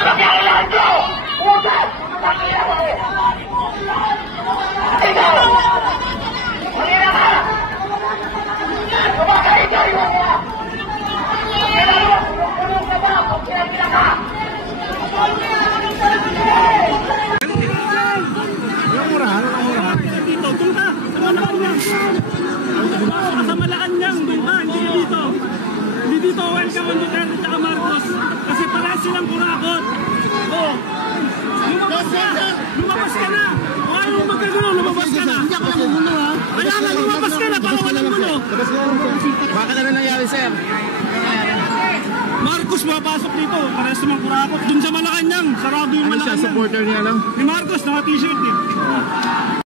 Kailangan ko! Huwag! Ikaw! Manila ka! Kumakay ka! Iwan mo! Kulong ka ba? Kung pinagila ka! Dito, doon ka! Sa Malacanang! Sa Malacanang, doon ka! Hindi dito! Hindi dito welcome ang Duterte at Marcos kasi para silang kurakot! Oh! Lumabas ka! Lumabas ka na! Kung ayaw mo magkagulo, lumabas ka na! Hindi ako nagugulo ha! Kaya nga, lumabas ka na para walang gulo! Bakit ano nangyari, sir? Marcos mapasok dito, para sa mga kurakot. Doon sa Malacanang, sarado yung Ano siya, Malacanang. supporter niya lang? Ni Marcos, naka-t-shirt eh.